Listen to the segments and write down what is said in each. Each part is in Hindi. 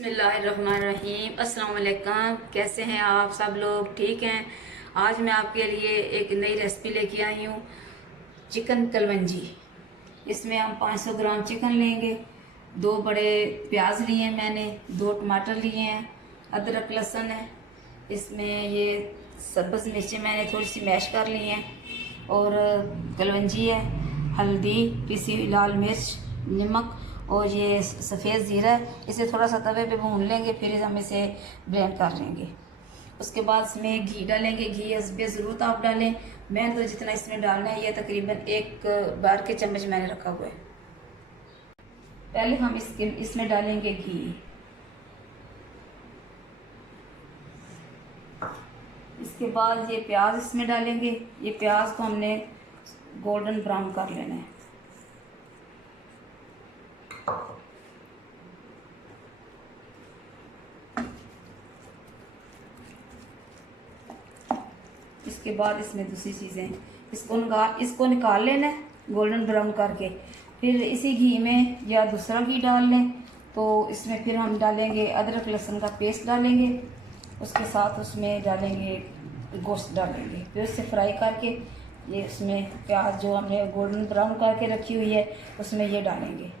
बिस्मिल्लाहिर्रहमानिर्रहीम। अस्सलाम वालेकुम। कैसे हैं आप सब लोग? ठीक हैं। आज मैं आपके लिए एक नई रेसिपी लेके आई हूँ, चिकन कलवंजी। इसमें हम 500 ग्राम चिकन लेंगे, 2 बड़े प्याज लिए हैं मैंने, 2 टमाटर लिए हैं, अदरक लहसुन है, इसमें ये सब्ज़ मिर्चें मैंने थोड़ी सी मैश कर ली हैं, और कलवंजी है, हल्दी, पिसी हुई लाल मिर्च, नमक और ये सफ़ेद ज़ीरा है। इसे थोड़ा सा तवे पे भून लेंगे, फिर हम इसे ब्लेंड कर लेंगे। उसके बाद इसमें घी डालेंगे। घी बेज़रूरत आप डालें, मैंने तो जितना इसमें डालना है ये तकरीबन 1 बार के चम्मच मैंने रखा हुआ है। पहले हम इसमें डालेंगे घी। इसके बाद ये प्याज इसमें डालेंगे। ये प्याज को हमने गोल्डन ब्राउन कर लेना है। इसके बाद इसमें दूसरी चीज़ें, इसको निकाल लेना है गोल्डन ब्राउन करके। फिर इसी घी में या दूसरा घी डाल लें, तो इसमें फिर हम डालेंगे अदरक लहसुन का पेस्ट डालेंगे। उसके साथ उसमें डालेंगे गोश्त डालेंगे, फिर उससे फ्राई करके ये उसमें प्याज जो हमने गोल्डन ब्राउन करके रखी हुई है उसमें ये डालेंगे।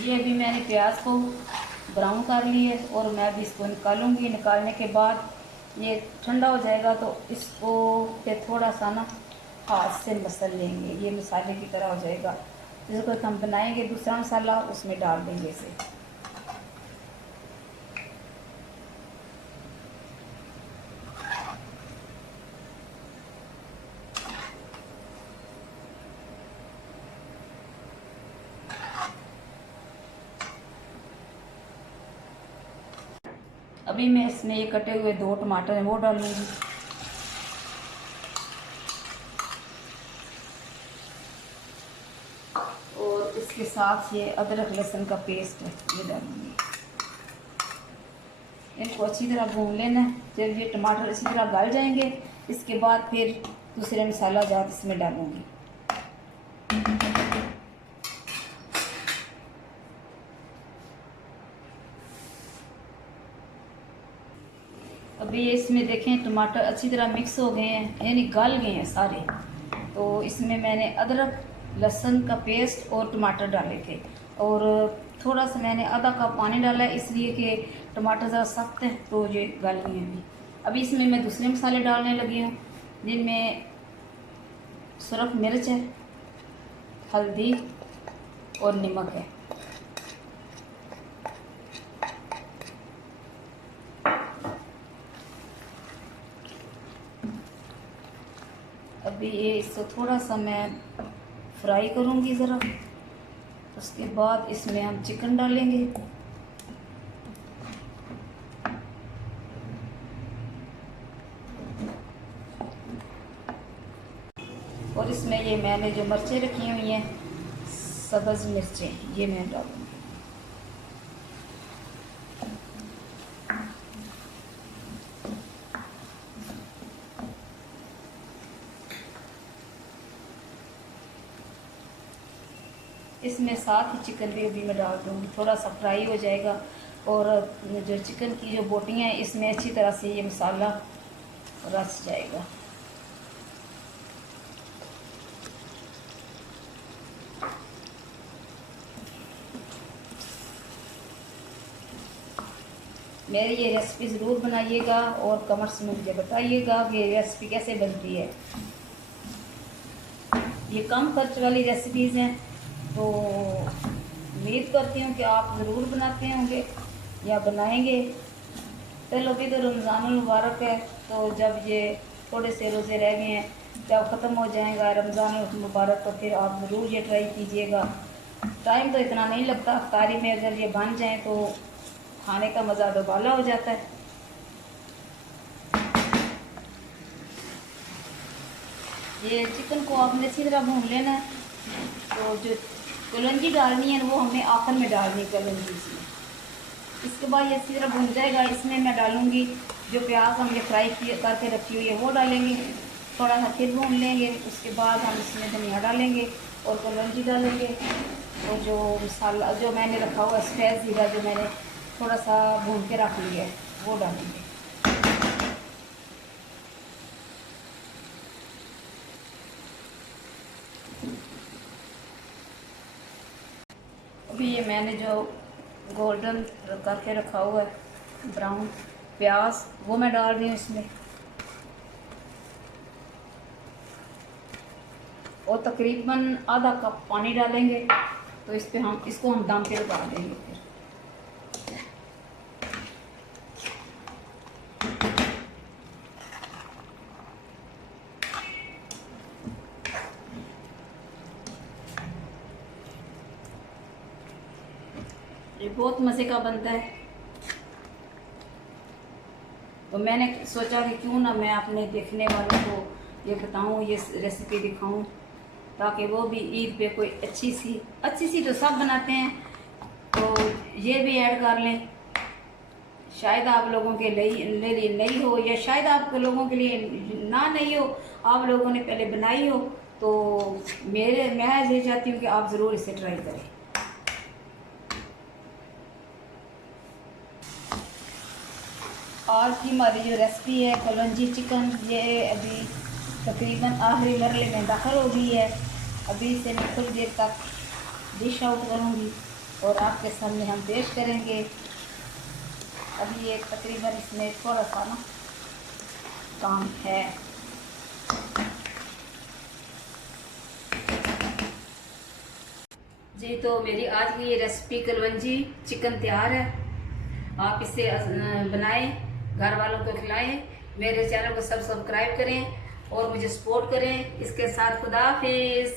ये अभी मैंने प्याज को ब्राउन कर ली है और मैं अभी इसको निकालूंगी। निकालने के बाद ये ठंडा हो जाएगा तो इसको फिर थोड़ा सा ना हाथ से मसल लेंगे, ये मसाले की तरह हो जाएगा। जिसको हम बनाएंगे दूसरा मसाला उसमें डाल देंगे इसे। अभी मैं इसमें ये कटे हुए 2 टमाटर हैं वो डालूंगी। और इसके साथ ये अदरक लहसुन का पेस्ट है ये डालूंगी। इनको अच्छी तरह भून लेना है। जब ये टमाटर अच्छी तरह गल जाएंगे इसके बाद फिर दूसरे मसाला जात इसमें डालूंगी। अभी इसमें देखें टमाटर अच्छी तरह मिक्स हो गए हैं, यानी गल गए हैं सारे। तो इसमें मैंने अदरक लहसुन का पेस्ट और टमाटर डाले थे, और थोड़ा सा मैंने आधा कप पानी डाला है इसलिए कि टमाटर ज़रा सख्त है तो ये गल गए हैं। अभी इसमें मैं दूसरे मसाले डालने लगी हूँ, जिनमें सुरख मिर्च है, हल्दी और नमक है। अभी ये इसको थोड़ा सा मैं फ्राई करूँगी ज़रा। उसके बाद इसमें हम चिकन डालेंगे। और इसमें ये मैंने जो मिर्चें रखी हुई हैं सब्ज़ मिर्चें ये मैं डालूँगी। इसमें साथ ही चिकन भी अभी मैं डाल दूँगी, थोड़ा सा फ्राई हो जाएगा। और जो चिकन की जो बोटियाँ हैं इसमें अच्छी तरह से ये मसाला रच जाएगा। मेरी ये रेसिपी ज़रूर बनाइएगा और कमेंट्स में मुझे बताइएगा कि ये रेसिपी कैसे बनती है। ये कम खर्च वाली रेसिपीज़ हैं, तो उम्मीद करती हूँ कि आप ज़रूर बनाते होंगे या बनाएंगे। चलो अभी तो रमज़ानुल मुबारक है, तो जब ये थोड़े से रोज़े रह गए हैं, जब ख़त्म हो जाएगा रमज़ानुल मुबारक तो फिर आप ज़रूर ये ट्राई कीजिएगा। टाइम तो इतना नहीं लगता, इफ्तारी में अगर ये बन जाए तो खाने का मज़ा दोबाला हो जाता है। ये चिकन को आपने अच्छी तरह भून लेना है। तो जो कलवंजी डालनी है वो हमें आखिर में डालनी है कलवंजी इसमें। इसके बाद ये अच्छी तरह भून जाएगा। इसमें मैं डालूँगी जो प्याज हमने फ्राई करके रखी हुई है वो डालेंगे, थोड़ा सा फिर भून लेंगे। उसके बाद हम इसमें धनिया डालेंगे और कलवंजी डालेंगे। तो जो मसाला जो मैंने रखा हुआ सफ़ेद ज़ीरा जो मैंने थोड़ा सा भून के रख लिया है वो डालेंगे। अभी ये मैंने जो गोल्डन करके रखा हुआ है ब्राउन प्याज वो मैं डाल रही हूँ इसमें, और तकरीबन आधा कप पानी डालेंगे। तो इस पे हम इसको हम दम पे लगा देंगे। फिर ये बहुत मज़े का बनता है। तो मैंने सोचा कि क्यों ना मैं अपने देखने वालों को ये बताऊं, ये रेसिपी दिखाऊं, ताकि वो भी ईद पे कोई अच्छी सी तो सब बनाते हैं, तो ये भी ऐड कर लें। शायद आप लोगों के लिए नहीं हो, या शायद आप लोगों के लिए ना नहीं हो, आप लोगों ने पहले बनाई हो, तो मैं ये चाहती हूँ कि आप ज़रूर इसे ट्राई करें। आज की हमारी जो रेसिपी है कलवंजी चिकन, ये अभी तकरीबन आखिरी मरले में दाखिल हो गई है। अभी इसे मैं कुछ देर तक डिश आउट करूँगी और आपके सामने हम पेश करेंगे। अभी ये तकरीबन इसमें थोड़ा सा ना काम है। जी, तो मेरी आज की ये रेसिपी कलवंजी चिकन तैयार है। आप इसे बनाएं, घर वालों को खिलाएं, मेरे चैनल को सब्सक्राइब करें और मुझे सपोर्ट करें। इसके साथ खुदा हाफिज़।